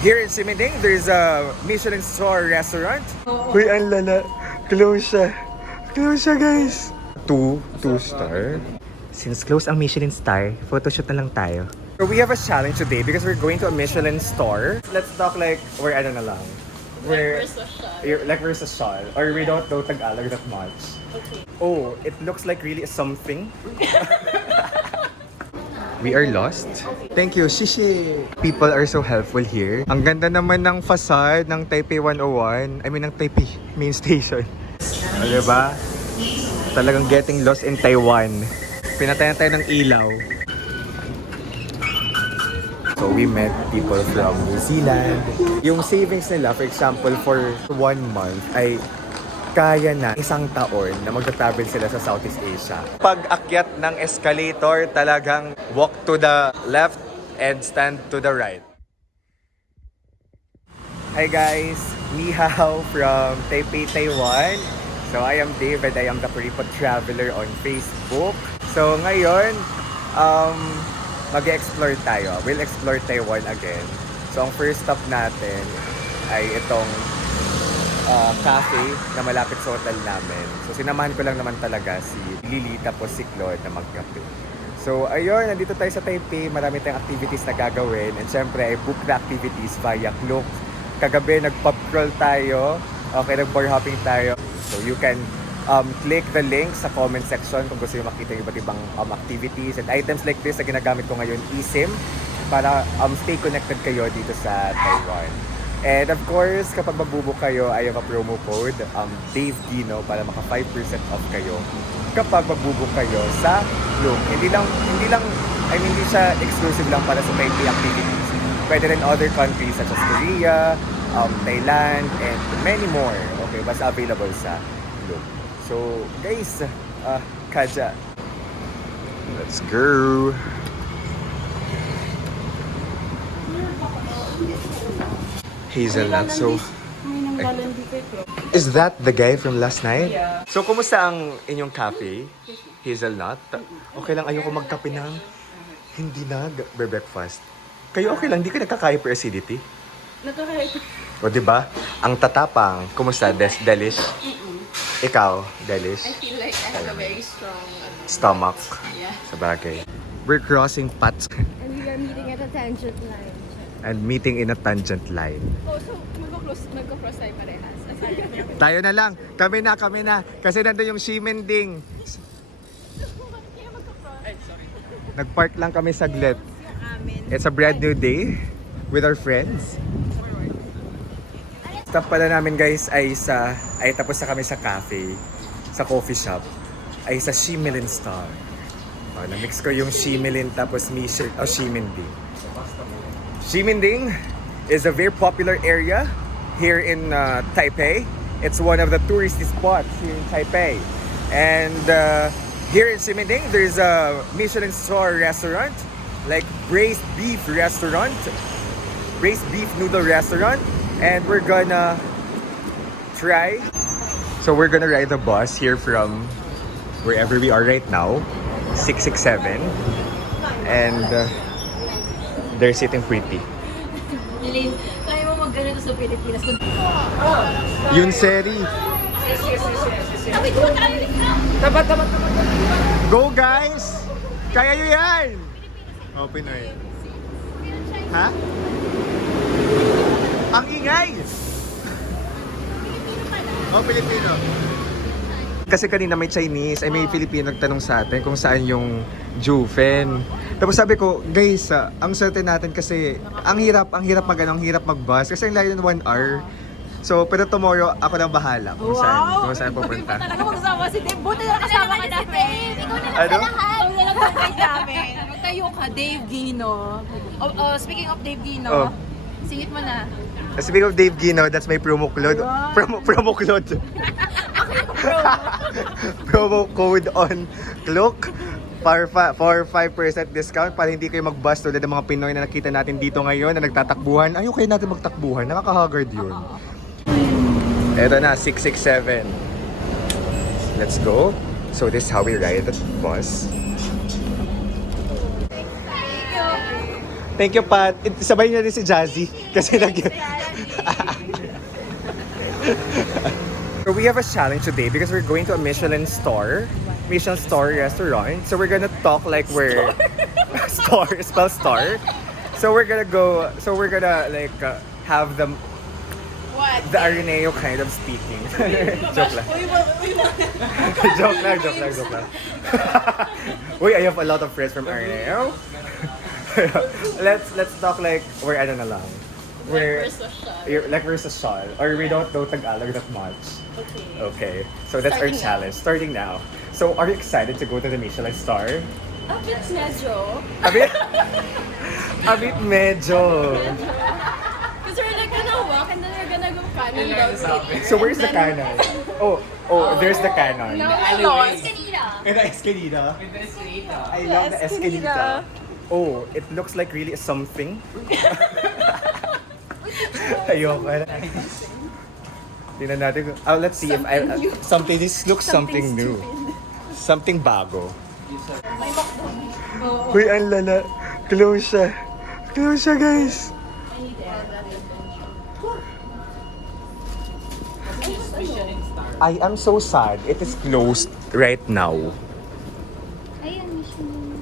Here in Siminding, there's a Michelin star restaurant. Uy, ang lala. Close siya. Close siya, guys. Two star. Since close ang Michelin star, photoshoot na lang tayo. So we have a challenge today because we're going to a Michelin store. Let's talk like, we're ano na lang. Like we're social. Or we don't know Tagalog that much. Okay. Oh, it looks like really something. We are lost. Thank you, Shishi. People are so helpful here. Ang ganda naman ng facade ng Taipei 101. I mean, ng Taipei main station. Diba? Talagang getting lost in Taiwan. Pinatayan tayo ng ilaw. So we met people from New Zealand. Yung savings nila, for example, for 1 month ay kaya na isang taon na magta-travel sila sa Southeast Asia. Pag akyat ng escalator, talagang walk to the left and stand to the right. Hi guys, ni hao from Taipei, Taiwan. So I am Dave and I am the Kuripot Traveler on Facebook. So ngayon, mag-explore tayo. We'll explore Taiwan again. So ang first stop natin ay itong cafe na malapit sa hotel namin. So sinamahan ko lang naman talaga si Lily tapos si Claude na magkape. So ayun, nandito tayo sa Taipei. Marami tayong activities na gagawin. And syempre, I book the activities via Klook. Kagabi, nag-pub crawl tayo. Okay, nag-bar hopping tayo. So you can click the link sa comment section kung gusto nyo makita yung iba't ibang activities and items like this na ginagamit ko ngayon, eSIM, para stay connected kayo dito sa Taiwan. And of course, kapag magbubook kayo, ay yung promo code Dave Gino para maka 5% off kayo kapag magbubook kayo sa Klook. Hindi siya exclusive lang para sa Taipei activities. Pwede rin other countries such as Korea, Thailand, and many more. Okay, basta available sa Klook. So, guys, kaja. Let's go! Hazelnut. So, is that the guy from last night? Yeah. So, kumusta ang inyong cafe? Hazelnut? Okay lang, ayoko magkape ng hindi nag-breakfast. Kayo okay lang, hindi ka nagkakaya per acidity? Nakakahit. O, diba? Ang tatapang. Kumusta? Delish? Ikaw, Delish? I feel like I have a very strong Stomach. Yeah. Sa bagay. We're crossing paths And we are meeting at a tangent line. and meeting in a tangent line. Oh, so magko-cross tayo parehas. Tayo na lang. Kami na. Kasi nandun yung Ximending. Ay, sorry. Nagpark lang kami saglit. Amin. It's a brand new day with our friends. Stop pala namin guys ay tapos na kami sa cafe, sa coffee shop, ay sa Ximilin Star. Na-mix ko yung Ximilin tapos Ximending. Ximending is a very popular area here in Taipei. It's one of the touristy spots here in Taipei. And here in Ximending, there's a Michelin star restaurant, like braised beef restaurant, braised beef noodle restaurant. And we're gonna try. So we're gonna ride the bus here from wherever we are right now, 667. And they're sitting pretty. Lane, kaya mo mag-ganito sa Pilipinas. Yun seri. Tapat. Go guys! Kaya nyo yan! Oh, Pinoy. Ha? Ang ingay! Oh, Pilipino. Kasi kanina may Chinese, ay may Filipino nagtanong sa atin kung saan yung Jufen. Tapos sabi ko, guys, ang certain natin kasi ang hirap mag-bus kasi ang layo ng 1 hour. So, pero tomorrow ako nang bahala kung saan pupunta. Talaga magsama si Dave. Buti na kasama ka namin. Ikaw na lang Ano? sa lahat. Ikaw na lang sa namin. Magtayo ka, Dave Gino. Speaking of Dave Gino, Oh. singit mo na. Speaking of Dave Gino, that's my promo code. Wow. Promo code. Promo code on Klook for 5% discount para hindi kayo mag-bus tulad ng mga Pinoy na nakita natin dito ngayon na nagtatakbuhan. Ayaw kayo natin magtakbuhan. Nakaka-haggard yun. Eto na, 667. Let's go. So this is how we ride the bus. Thank you, Pat. Sabay niyo rin si Jazzy. Kasi So we have a challenge today because we're going to a Michelin star restaurant. So we're gonna talk like we're star, spell star. So we're gonna like have What? the Araneo kind of speaking. Joke lang. joke lang. Uy, I have a lot of friends from Araneo. let's talk like we're ano na lang. Like we're social. Or we don't know Tagalog that much. Okay. So that's our challenge. Starting now. So are you excited to go to the Michelin star? A bit medyo. A bit medyo. Because we're like gonna walk and then we're gonna go kanan daw. So where's the canon? Oh, there's the canon. Escanita. And the Escalita. I love the Escalita. Oh, it looks like really something. Ayoko. Tingnan natin. Let's see if something. This looks something new. Something bago. Uy, ang lala. Close siya. Close siya, guys. I am so sad. It is closed right now. Ayan, Michelin.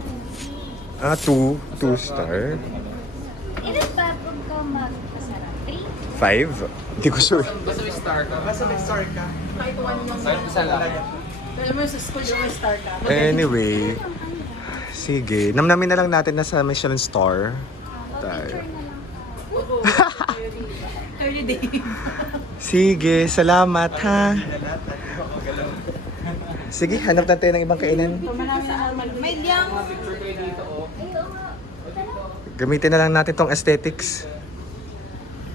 2 star. Ilan ba pagka magpasarap? 5? Hindi ko sure. Basta may star ka. Kahit one yung Isa lang. Pero mo sa school yung may star ka. Anyway, sige. Namnamin na lang natin na sa Michelin star. Tayo. 30 days. Sige, salamat ha. Sige, hanap natin ng ibang kainan. May liyang. Gamitin na lang natin tong aesthetics.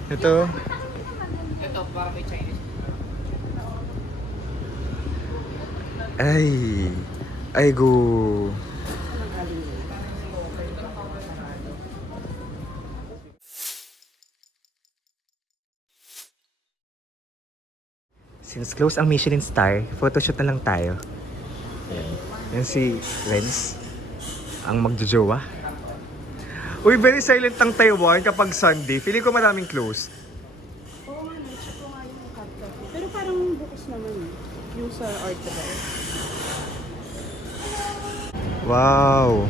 Ito. Ito, para may Chinese. Ay go. Since close ang Michelin star, photoshoot na lang tayo. Yan si Renz, ang magjojowa. Uy, very silent ang Taiwan kapag Sunday. Feeling ko maraming closed. Oo nga, na-check ko nga yung capital. Pero parang bukas naman eh. Yung sa art diba? Wow!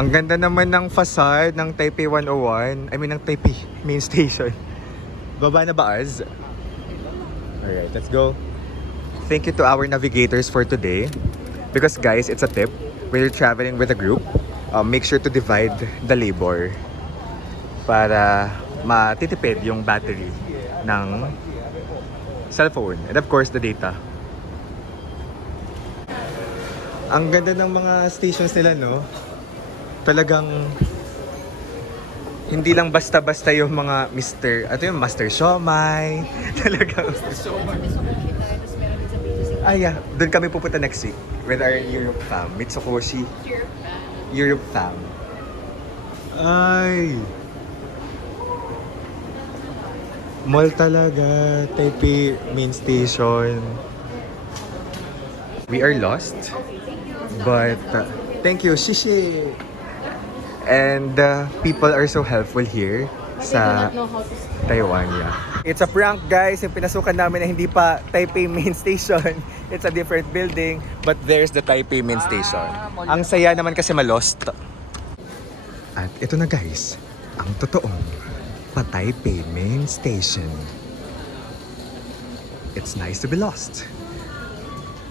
Ang ganda naman ng facade ng Taipei 101. I mean, ng Taipei main station. Baba na ba, Az? Alright, let's go. Thank you to our navigators for today. Because guys, it's a tip. When you're traveling with a group, make sure to divide the labor para matitipid yung battery ng cellphone. And of course, the data. Ang ganda ng mga stations nila, no? Talagang hindi lang basta-basta yung mga Master Siomai. Talagang yeah. Doon kami pupunta next week with our Europe fam. Mitsukoshi. Europe fam. Ay! Mall talaga. Taipei main station. We are lost. But thank you, Shishi! And people are so helpful here sa Taiwan, yeah. It's a prank, guys. Yung pinasukan namin na hindi pa Taipei main station. It's a different building, but there's the Taipei main station. Ang saya naman kasi malost. At ito na, guys, ang totoong pa-Taipei main station. It's nice to be lost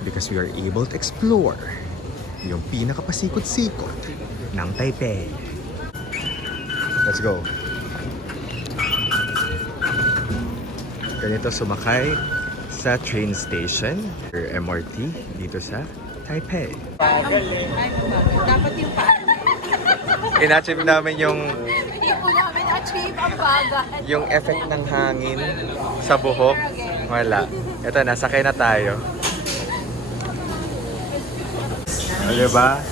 because we are able to explore yung pinakapasikot-sikot ng Taipei. Let's go. Ganito sumakay sa train station or MRT dito sa Taipei. Dapat yung In-achieve namin yung Hindi po namin achieve ang bagat. yung effect ng hangin sa buhok. Wala. Ito, nasakay na tayo. Diba?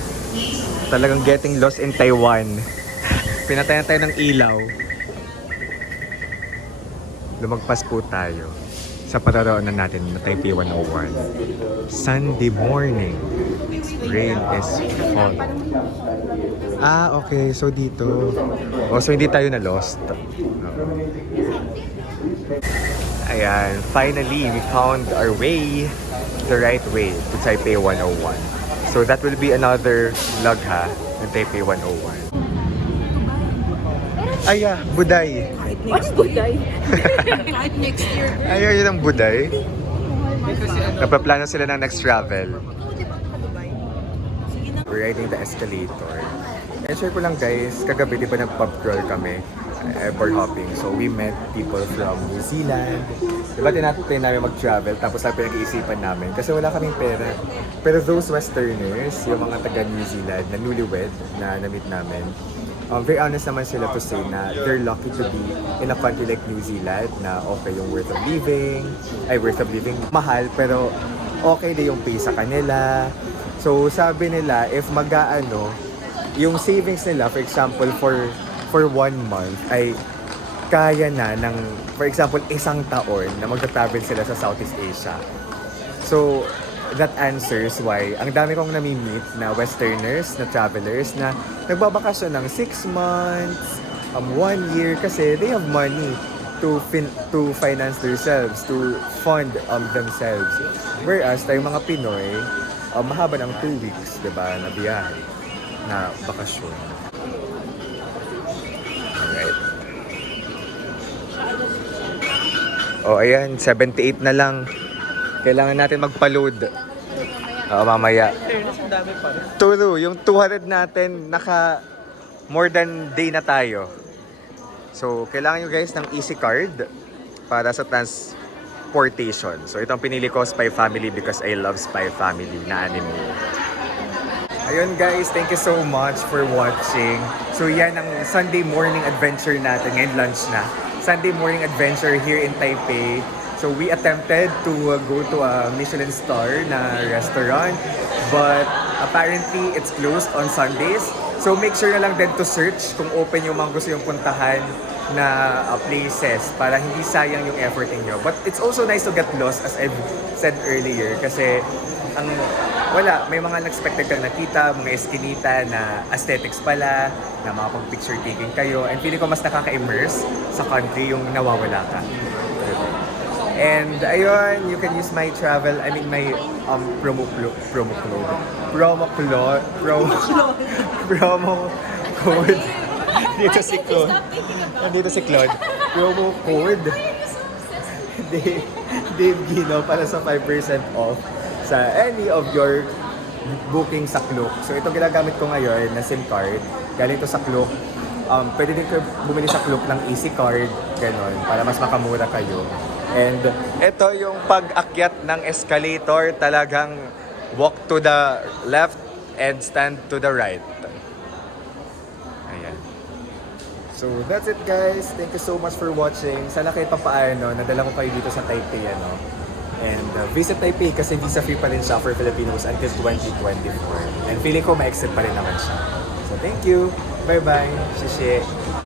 Talagang getting lost in Taiwan. Pinatayan tayo ng ilaw. Lumagpas po tayo sa pararoonan natin na Taipei 101. Sunday morning. Rain is falling. Ah, okay. So dito. Oh, so hindi tayo na lost. Ayan, finally, we found our way, the right way to Taipei 101. So that will be another vlog ha, ng Taipei 101. Aya, Buday. Next Buday. Kahit next year. Ayaw yun ang Buday. Napaplano sila ng next travel. We're riding the escalator. And share ko lang guys, kagabi di ba nag-pub crawl kami? Airport hopping. So we met people from New Zealand. Diba tinatay namin mag-travel tapos lang pinag-iisipan namin kasi wala kaming pera. Pero those Westerners, yung mga taga New Zealand na newlywed na na-meet namin, very honest naman sila to say na they're lucky to be in a country like New Zealand na okay yung worth of living, mahal pero okay din yung pay sa kanila. So sabi nila if mag-aano, yung savings nila for example for 1 month ay kaya na ng, for example, 1 taon na magta-travel sila sa Southeast Asia. So, that answers why ang dami kong nami-meet na Westerners, na travelers, na nagbabakasyon ng 6 months, 1 year, kasi they have money to finance themselves, to fund themselves. Whereas, tayong mga Pinoy, mahaba ng 2 weeks, diba, na biyahe, na bakasyon. Oh, ayan, 78 na lang. Kailangan natin magpa-load. Oo, mamaya. True, yung 200 natin, naka more than day na tayo. So, kailangan nyo guys ng Easy Card para sa transportation. So, itong pinili ko, Spy Family, because I love Spy Family na anime. Ayun guys, thank you so much for watching. So, yan ang Sunday morning adventure natin. Ngayon lunch na. Sunday morning adventure here in Taipei. So we attempted to go to a Michelin star na restaurant, but apparently it's closed on Sundays. So make sure na lang din to search kung open yung mga gusto yung puntahan na places para hindi sayang yung effort niyo. But it's also nice to get lost as I've said earlier kasi ang wala, may mga unexpected kang nakita, mga eskinita na aesthetics pala, na makapag-picture taking kayo. And feeling ko mas nakaka-immerse sa country yung nawawala ka. And ayun, you can use my promo code. Dito si Claude. Nandito si Claude. Promo code Dave Gino para sa 5% off sa any of your booking sa Klook. So ito ginagamit ko ngayon na SIM card. Galing to sa Klook. Pwede din kayo bumili sa Klook ng Easy Card, ganon, para mas makamura kayo. And ito yung pag-akyat ng escalator, talagang walk to the left and stand to the right. Ayan. So that's it guys. Thank you so much for watching. Sana kahit papaano, nadala ko kayo dito sa Taipei, And visit Taipei kasi visa-free pa rin siya for Filipinos until 2024. And feeling ko ma-exit pa rin naman siya. So thank you. Bye-bye. Xie xie.